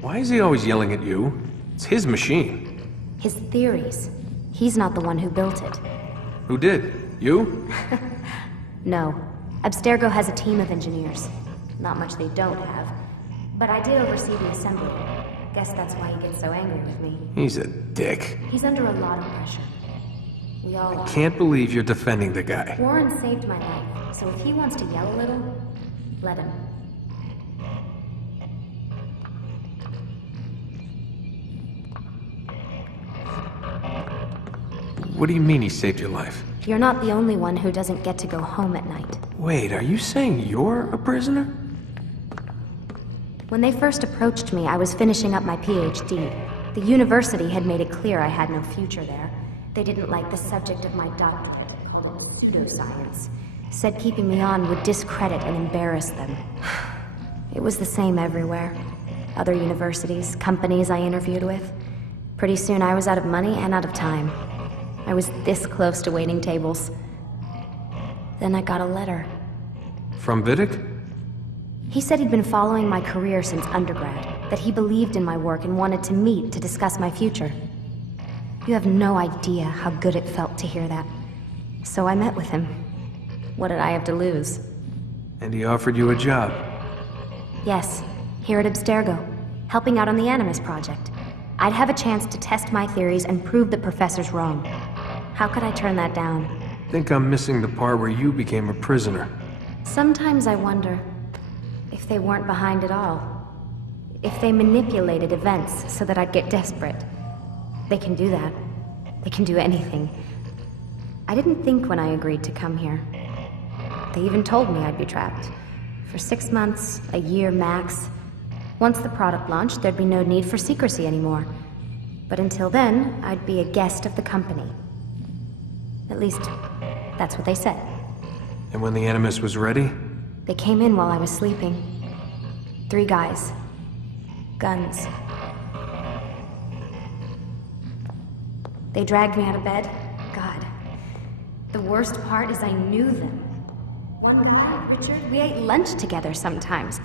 Why is he always yelling at you? It's his machine. His theories. He's not the one who built it. Who did? You? No. Abstergo has a team of engineers. Not much they don't have. But I did oversee the assembly. Guess that's why he gets so angry with me. He's a dick. He's under a lot of pressure. We all are. Can't believe you're defending the guy. Warren saved my life, so if he wants to yell a little, let him. What do you mean he saved your life? You're not the only one who doesn't get to go home at night. Wait, are you saying you're a prisoner? When they first approached me, I was finishing up my PhD. The university had made it clear I had no future there. They didn't like the subject of my doctorate, called it pseudoscience. Said keeping me on would discredit and embarrass them. It was the same everywhere. Other universities, companies I interviewed with. Pretty soon I was out of money and out of time. I was this close to waiting tables. Then I got a letter. From Vidic? He said he'd been following my career since undergrad, that he believed in my work and wanted to meet to discuss my future. You have no idea how good it felt to hear that. So I met with him. What did I have to lose? And he offered you a job? Yes, here at Abstergo, helping out on the Animus project. I'd have a chance to test my theories and prove the professors wrong. How could I turn that down? Think I'm missing the part where you became a prisoner. Sometimes I wonder if they weren't behind it all. If they manipulated events so that I'd get desperate. They can do that. They can do anything. I didn't think when I agreed to come here. They even told me I'd be trapped. For 6 months, a year max. Once the product launched, there'd be no need for secrecy anymore. But until then, I'd be a guest of the company. At least, that's what they said. And when the Animus was ready? They came in while I was sleeping. 3 guys. Guns. They dragged me out of bed. God. The worst part is I knew them. One guy, Richard, we ate lunch together sometimes.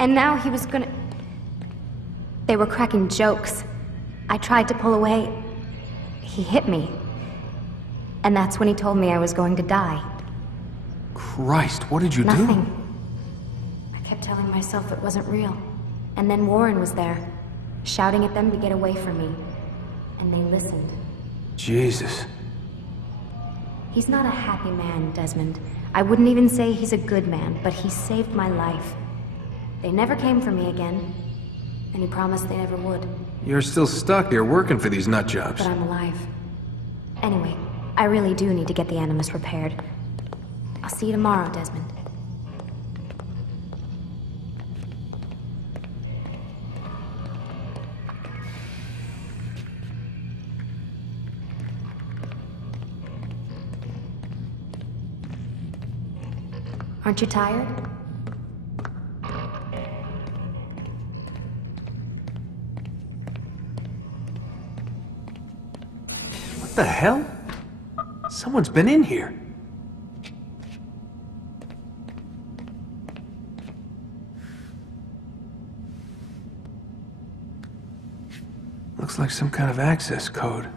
And now he was gonna... They were cracking jokes. I tried to pull away. He hit me. And that's when he told me I was going to die. Christ, what did you do? Nothing. I kept telling myself it wasn't real. And then Warren was there, shouting at them to get away from me. And they listened. Jesus. He's not a happy man, Desmond. I wouldn't even say he's a good man, but he saved my life. They never came for me again, and he promised they never would. You're still stuck here working for these nut jobs. But I'm alive. Anyway, I really do need to get the Animus repaired. I'll see you tomorrow, Desmond. Aren't you tired? What the hell? Someone's been in here. Looks like some kind of access code.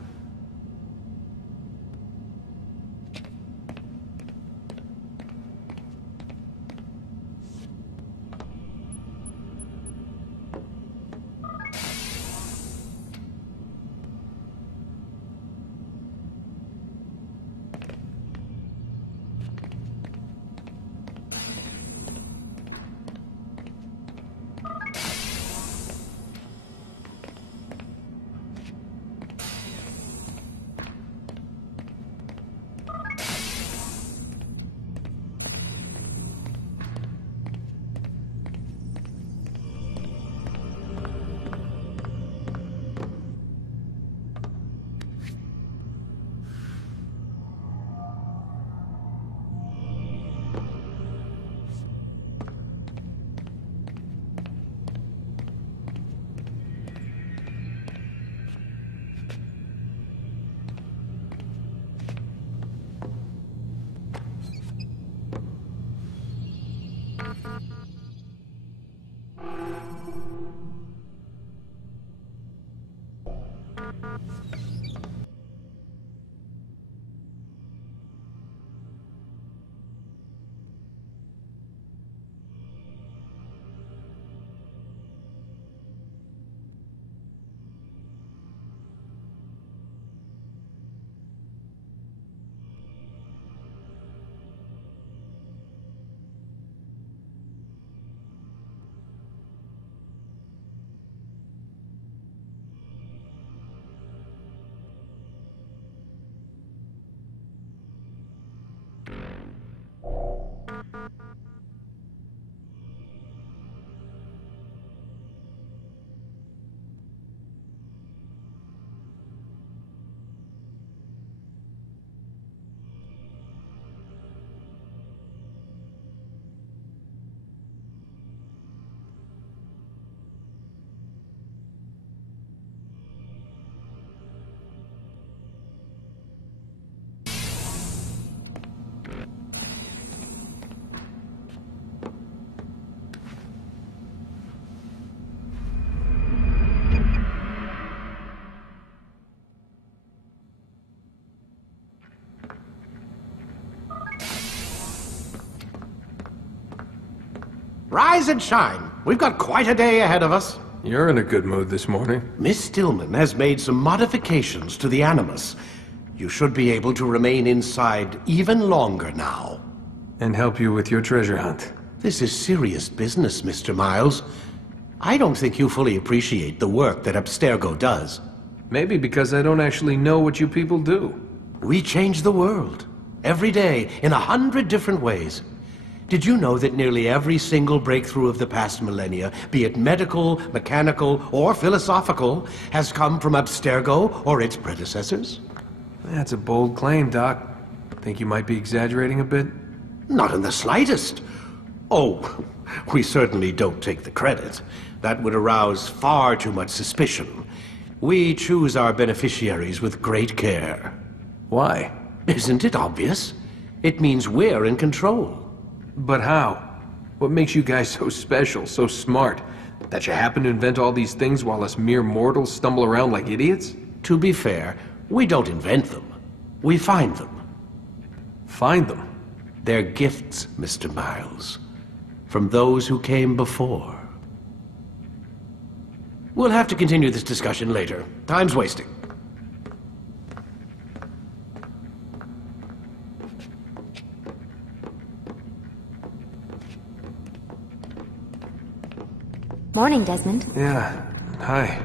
rise and shine. We've got quite a day ahead of us. You're in a good mood this morning. Miss Stillman has made some modifications to the Animus. You should be able to remain inside even longer now. And help you with your treasure hunt. This is serious business, Mr. Miles. I don't think you fully appreciate the work that Abstergo does. Maybe because I don't actually know what you people do. We change the world. Every day, in 100 different ways. Did you know that nearly every single breakthrough of the past millennia, be it medical, mechanical, or philosophical, has come from Abstergo or its predecessors? That's a bold claim, Doc. Think you might be exaggerating a bit? Not in the slightest. Oh, we certainly don't take the credit. That would arouse far too much suspicion. We choose our beneficiaries with great care. Why? Isn't it obvious? It means we're in control. But how? What makes you guys so special, so smart? That you happen to invent all these things while us mere mortals stumble around like idiots? To be fair, we don't invent them. We find them. Find them? They're gifts, Mr. Miles. From those who came before. We'll have to continue this discussion later. Time's wasting. Morning, Desmond. Yeah. Hi.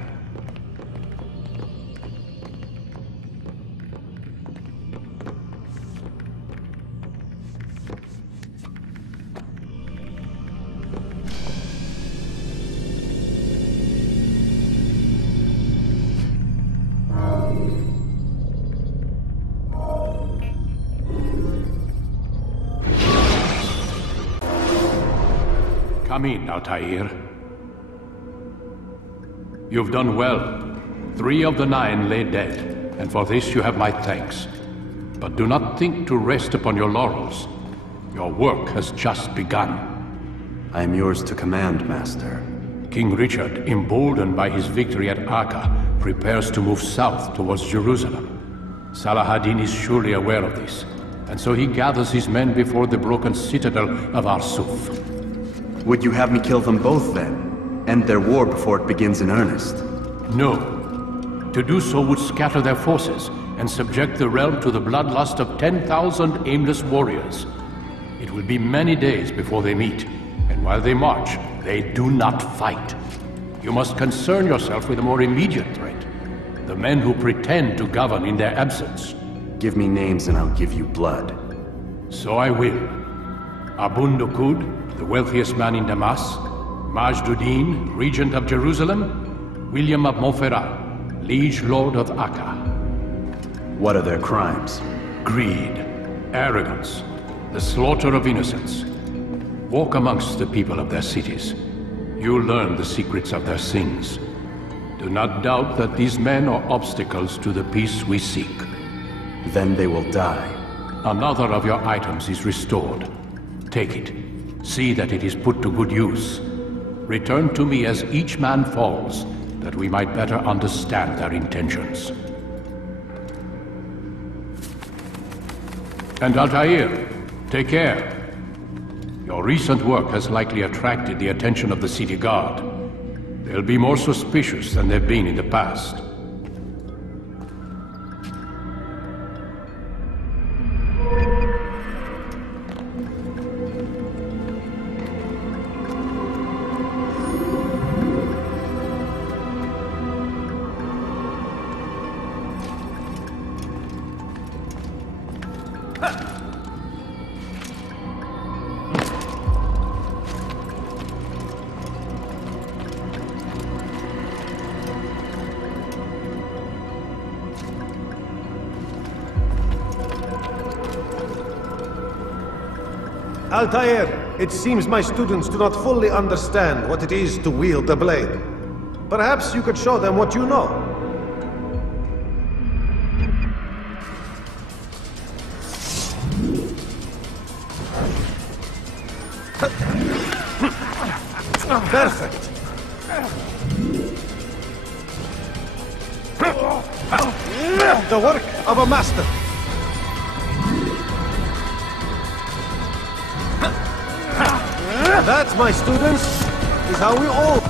Come in, Altaïr. You've done well. 3 of the 9 lay dead, and for this you have my thanks. But do not think to rest upon your laurels. Your work has just begun. I am yours to command, Master. King Richard, emboldened by his victory at Acre, prepares to move south towards Jerusalem. Salah-ad-Din is surely aware of this, and so he gathers his men before the broken citadel of Arsuf. Would you have me kill them both then? End their war before it begins in earnest? No. To do so would scatter their forces and subject the realm to the bloodlust of 10,000 aimless warriors. It will be many days before they meet, and while they march, they do not fight. You must concern yourself with a more immediate threat. The men who pretend to govern in their absence. Give me names and I'll give you blood. So I will. Abun-Dukud, the wealthiest man in Damas, Majd-ud-Din, regent of Jerusalem, William of Montferrat, liege lord of Acre. What are their crimes? Greed, arrogance, the slaughter of innocents. Walk amongst the people of their cities. You'll learn the secrets of their sins. Do not doubt that these men are obstacles to the peace we seek. Then they will die. Another of your items is restored. Take it. See that it is put to good use. Return to me as each man falls, that we might better understand their intentions. And Altaïr, take care. Your recent work has likely attracted the attention of the city guard. They'll be more suspicious than they've been in the past. Altaïr, it seems my students do not fully understand what it is to wield the blade. Perhaps you could show them what you know. Perfect. The work of a master. That, my students, is how we all...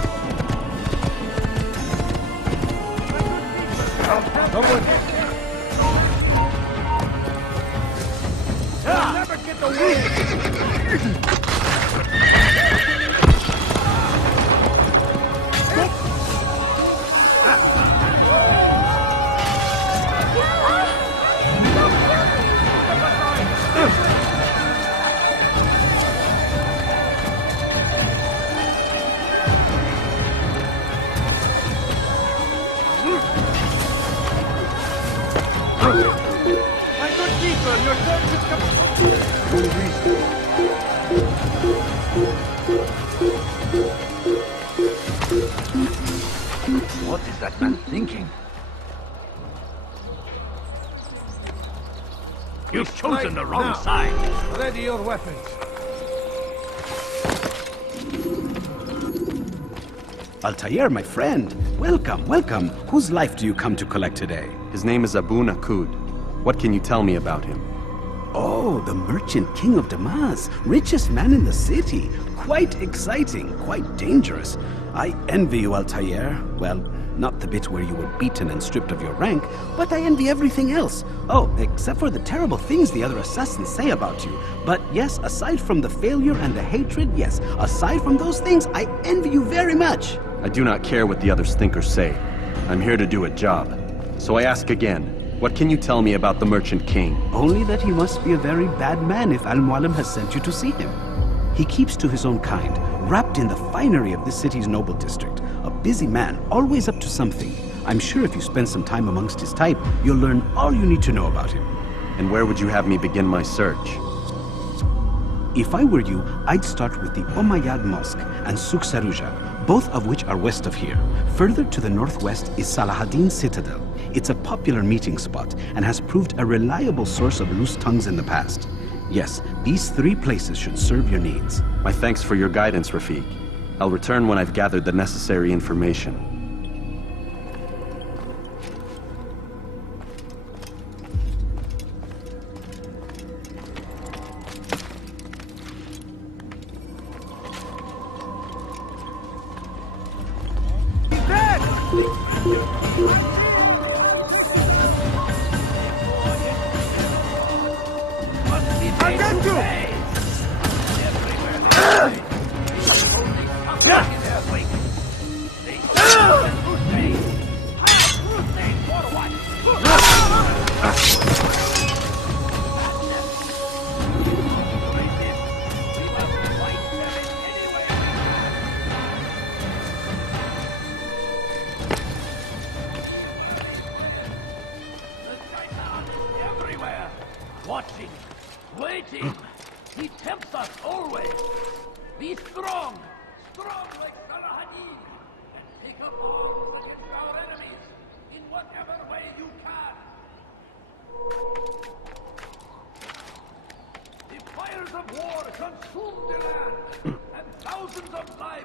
Never get the win! My good keeper, your turn has come. What is that man thinking? You've chosen the wrong side. Ready your weapons. Altaïr, my friend. Welcome, welcome. Whose life do you come to collect today? His name is ibn-La'Ahad. What can you tell me about him? Oh, the merchant king of Damas. Richest man in the city. Quite exciting, quite dangerous. I envy you, Altaïr. Well, not the bit where you were beaten and stripped of your rank, but I envy everything else. Oh, except for the terrible things the other assassins say about you. But yes, aside from the failure and the hatred, yes, aside from those things, I envy you very much. I do not care what the others think or say. I'm here to do a job. So I ask again, what can you tell me about the Merchant King? Only that he must be a very bad man if Al-Mualim has sent you to see him. He keeps to his own kind, wrapped in the finery of this city's noble district. A busy man, always up to something. I'm sure if you spend some time amongst his type, you'll learn all you need to know about him. And where would you have me begin my search? If I were you, I'd start with the Umayyad Mosque and Souk Sarouja, both of which are west of here. Further to the northwest is Salahadin's Citadel. It's a popular meeting spot and has proved a reliable source of loose tongues in the past. Yes, these three places should serve your needs. My thanks for your guidance, Rafiq. I'll return when I've gathered the necessary information. Watching, waiting. He tempts us always. Be strong, strong like Salahadin, and take up arms against our enemies in whatever way you can. The fires of war consume the land, and thousands of lives